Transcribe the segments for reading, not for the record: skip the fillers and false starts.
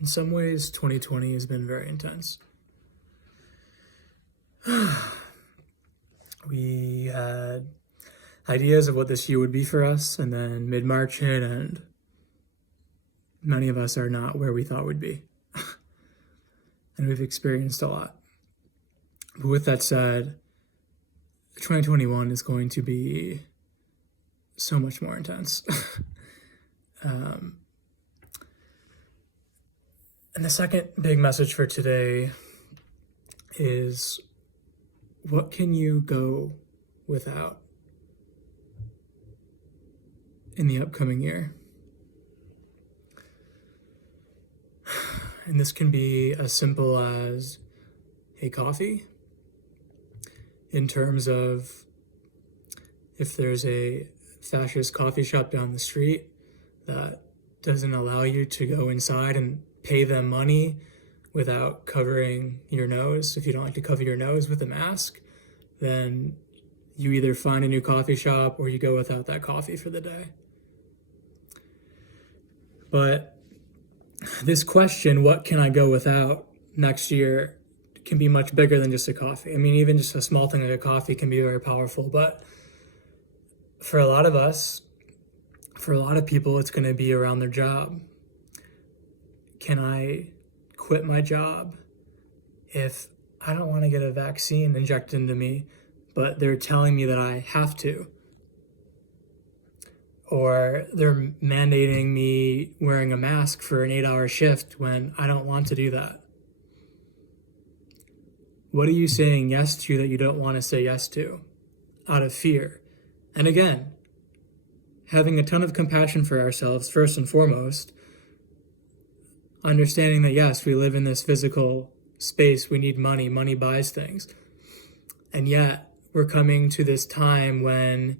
In some ways, 2020 has been very intense. We had ideas of what this year would be for us, and then mid-March hit, and many of us are not where we thought we'd be. And we've experienced a lot. But with that said, 2021 is going to be so much more intense. And the second big message for today is, what can you go without in the upcoming year? And this can be as simple as a coffee, in terms of if there's a fascist coffee shop down the street that doesn't allow you to go inside and pay them money without covering your nose. If you don't like to cover your nose with a mask, then you either find a new coffee shop or you go without that coffee for the day. But this question, what can I go without next year, can be much bigger than just a coffee. I mean, even just a small thing like a coffee can be very powerful. But for a lot of us, for a lot of people, it's going to be around their job. Can I quit my job if I don't want to get a vaccine injected into me, but they're telling me that I have to? Or they're mandating me wearing a mask for an 8-hour shift when I don't want to do that. What are you saying yes to that you don't want to say yes to out of fear? And again, having a ton of compassion for ourselves, first and foremost, understanding that yes, we live in this physical space, we need money, money buys things. And yet, we're coming to this time when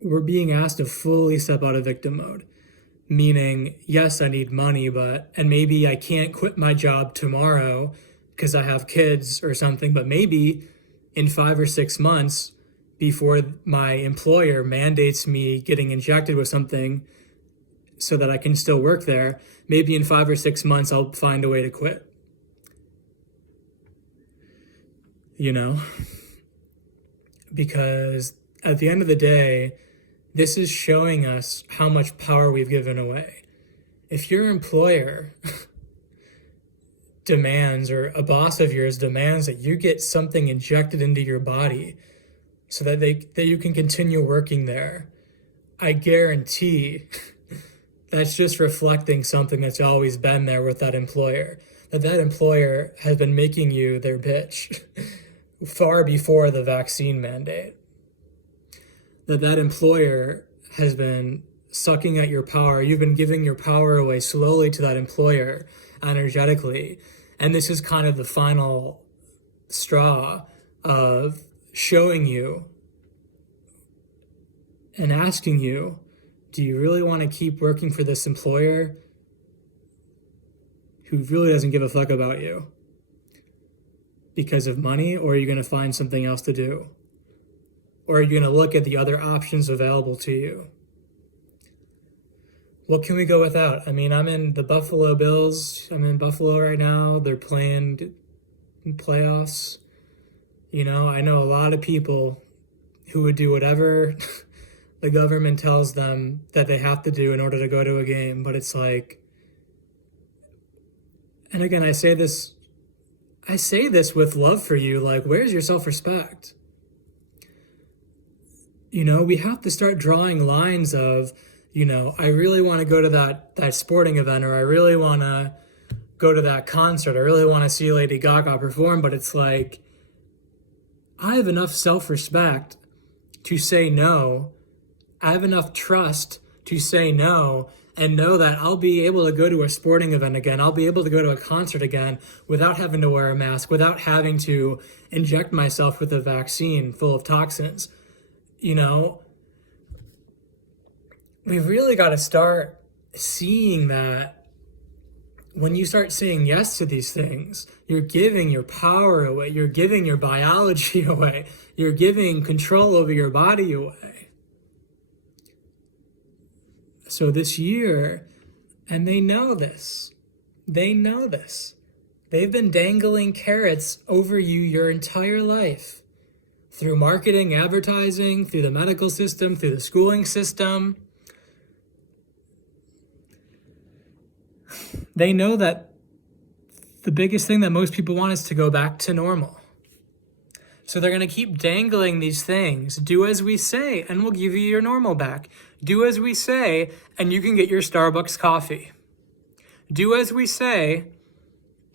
we're being asked to fully step out of victim mode. Meaning, yes, I need money, and maybe I can't quit my job tomorrow because I have kids or something, but maybe in 5 or 6 months before my employer mandates me getting injected with something so that I can still work there, maybe in 5 or 6 months I'll find a way to quit. You know? Because at the end of the day, this is showing us how much power we've given away. If your employer demands, or a boss of yours demands, that you get something injected into your body so that you can continue working there, I guarantee that's just reflecting something that's always been there with that employer. That employer has been making you their bitch far before the vaccine mandate. That employer has been sucking at your power. You've been giving your power away slowly to that employer energetically. And this is kind of the final straw of showing you and asking you, do you really want to keep working for this employer who really doesn't give a fuck about you because of money, or are you going to find something else to do? Or are you going to look at the other options available to you? What can we go without? I mean, I'm in the Buffalo Bills. I'm in Buffalo right now. They're playing playoffs. You know, I know a lot of people who would do whatever the government tells them that they have to do in order to go to a game. But it's like, and again, I say this with love for you. Like, where's your self-respect? You know, we have to start drawing lines of, you know, I really want to go to that sporting event, or I really want to go to that concert. I really want to see Lady Gaga perform. But it's like, I have enough self-respect to say no. I have enough trust to say no and know that I'll be able to go to a sporting event again. I'll be able to go to a concert again without having to wear a mask, without having to inject myself with a vaccine full of toxins. You know, we've really got to start seeing that when you start saying yes to these things, you're giving your power away, you're giving your biology away, you're giving control over your body away. So this year, And they know this. They know this. They've been dangling carrots over you your entire life through marketing, advertising, through the medical system, through the schooling system. They know that the biggest thing that most people want is to go back to normal. So they're going to keep dangling these things. Do as we say, and we'll give you your normal back. Do as we say, and you can get your Starbucks coffee. Do as we say,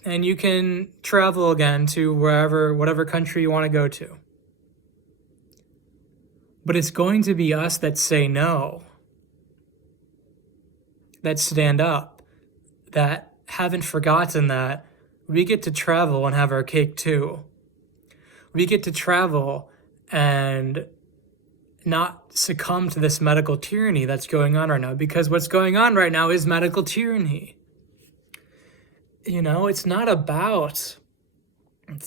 and you can travel again to whatever country you want to go to. But it's going to be us that say no, that stand up, that haven't forgotten that we get to travel and have our cake too. We get to travel and not succumb to this medical tyranny that's going on right now, because what's going on right now is medical tyranny. It's not about, I'm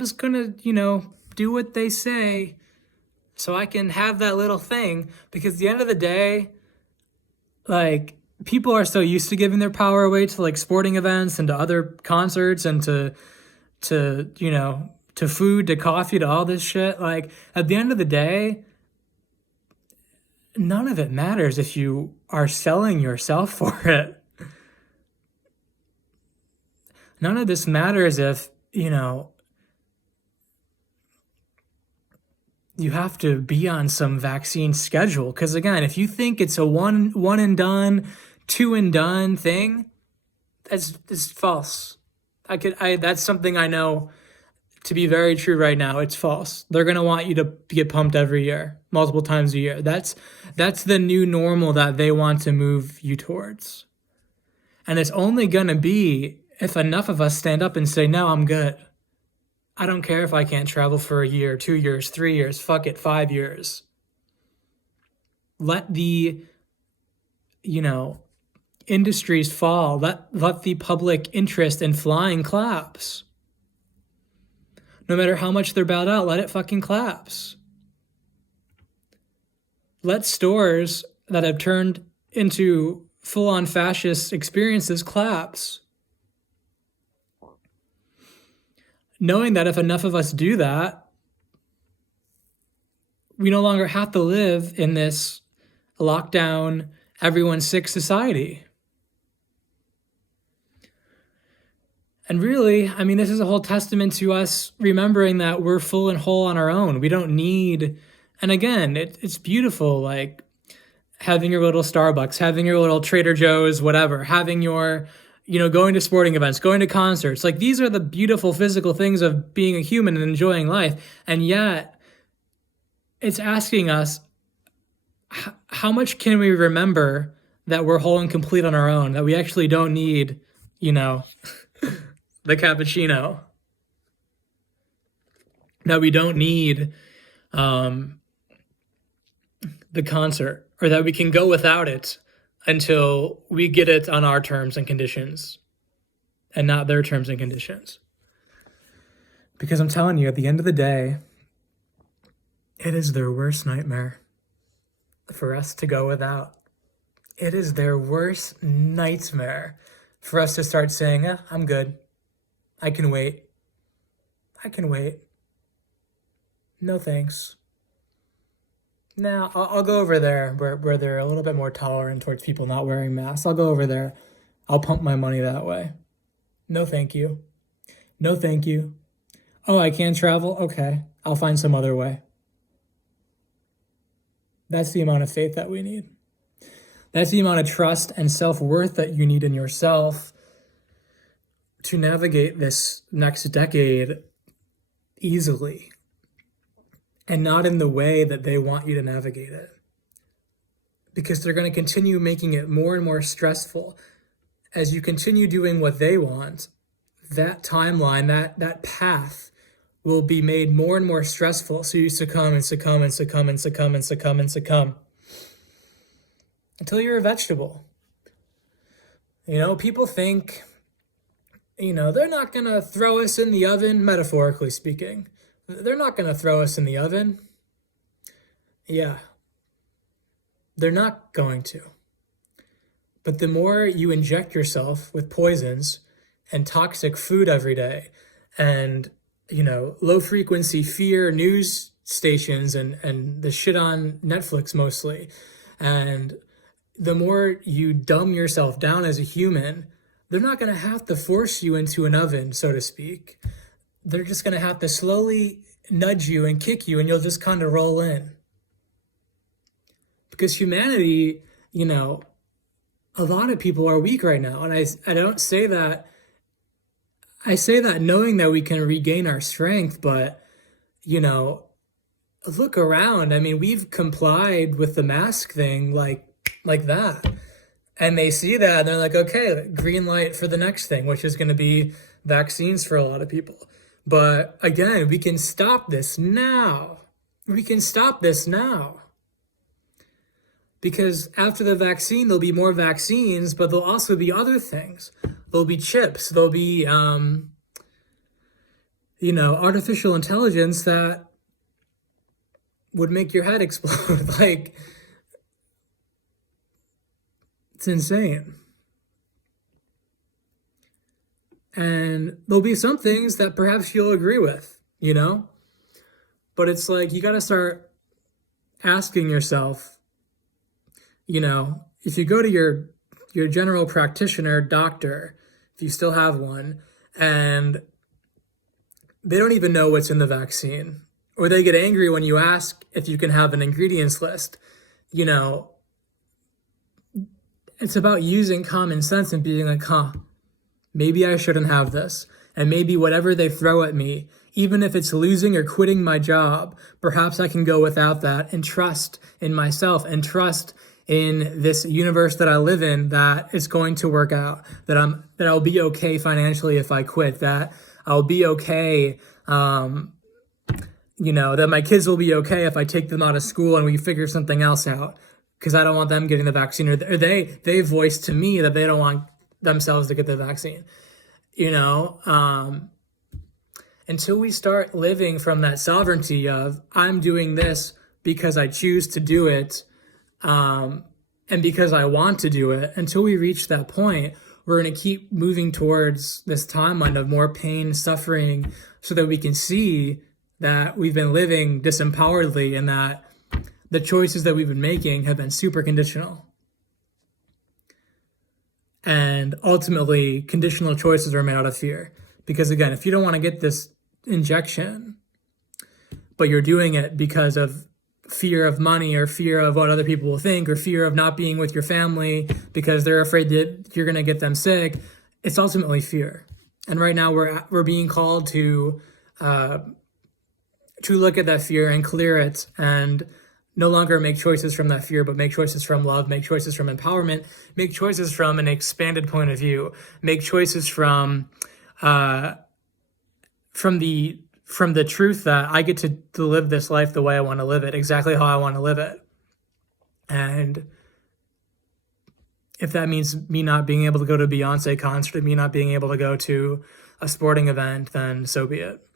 just gonna, do what they say so I can have that little thing, because at the end of the day, people are so used to giving their power away to sporting events and to other concerts and to food, to coffee, to all this shit. At the end of the day, none of it matters if you are selling yourself for it. None of this matters if, you have to be on some vaccine schedule. Because again, if you think it's a one and done, two and done thing, that's false. That's something I know to be very true right now. It's false. They're going to want you to get pumped every year, multiple times a year. That's the new normal that they want to move you towards. And it's only going to be if enough of us stand up and say, no, I'm good. I don't care if I can't travel for a year, 2 years, 3 years, fuck it, 5 years. Let the, industries fall. Let the public interest in flying collapse. No matter how much they're bailed out, let it fucking collapse. Let stores that have turned into full-on fascist experiences collapse. Knowing that if enough of us do that, we no longer have to live in this lockdown, everyone's sick society. And really, this is a whole testament to us remembering that we're full and whole on our own. We don't need, and again, it's beautiful, having your little Starbucks, having your little Trader Joe's, whatever, having your, going to sporting events, going to concerts. These are the beautiful physical things of being a human and enjoying life. And yet, it's asking us, how much can we remember that we're whole and complete on our own, that we actually don't need, the cappuccino, that we don't need the concert, or that we can go without it until we get it on our terms and conditions and not their terms and conditions. Because I'm telling you, at the end of the day, it is their worst nightmare for us to go without. It is their worst nightmare for us to start saying, I'm good. I can wait. No thanks. Now, I'll go over there where they're a little bit more tolerant towards people not wearing masks. I'll go over there. I'll pump my money that way. No, thank you. No, thank you. Oh, I can't travel? Okay. I'll find some other way. That's the amount of faith that we need. That's the amount of trust and self-worth that you need in yourself to navigate this next decade easily, and not in the way that they want you to navigate it. Because they're going to continue making it more and more stressful. As you continue doing what they want, that timeline, that path will be made more and more stressful. So you succumb and succumb and succumb and succumb and succumb and succumb until you're a vegetable. People think, they're not going to throw us in the oven, metaphorically speaking. They're not going to throw us in the oven. Yeah. They're not going to. But the more you inject yourself with poisons and toxic food every day, and low frequency fear news stations and the shit on Netflix mostly, and the more you dumb yourself down as a human, they're not going to have to force you into an oven, so to speak. They're just going to have to slowly nudge you and kick you, and you'll just kind of roll in. Because humanity, a lot of people are weak right now. And I don't say that, I say that knowing that we can regain our strength, but, look around. I mean, we've complied with the mask thing like that. And they see that and they're like, okay, green light for the next thing, which is going to be vaccines for a lot of people. But again, we can stop this now. We can stop this now. Because after the vaccine, there'll be more vaccines, but there'll also be other things. There'll be chips. There'll be, artificial intelligence that would make your head explode. It's insane. And there'll be some things that perhaps you'll agree with, But it's like, you got to start asking yourself, if you go to your general practitioner, doctor, if you still have one, and they don't even know what's in the vaccine, or they get angry when you ask if you can have an ingredients list, it's about using common sense and being like, maybe I shouldn't have this. And maybe whatever they throw at me, even if it's losing or quitting my job, perhaps I can go without that and trust in myself and trust in this universe that I live in, that it's going to work out, that I'll be okay financially if I quit, that I'll be okay, that my kids will be okay if I take them out of school and we figure something else out, because I don't want them getting the vaccine, or they voiced to me that they don't want themselves to get the vaccine, until we start living from that sovereignty of, I'm doing this because I choose to do it, and because I want to do it, until we reach that point, we're going to keep moving towards this timeline of more pain, suffering, so that we can see that we've been living disempoweredly and that the choices that we've been making have been super conditional. And ultimately, conditional choices are made out of fear. Because again, if you don't want to get this injection, but you're doing it because of fear of money or fear of what other people will think or fear of not being with your family because they're afraid that you're going to get them sick, it's ultimately fear. And right now we're being called to look at that fear and clear it, and no longer make choices from that fear, but make choices from love, make choices from empowerment, make choices from an expanded point of view, make choices from the truth that I get to live this life the way I want to live it, exactly how I want to live it. And if that means me not being able to go to a Beyonce concert, me not being able to go to a sporting event, then so be it.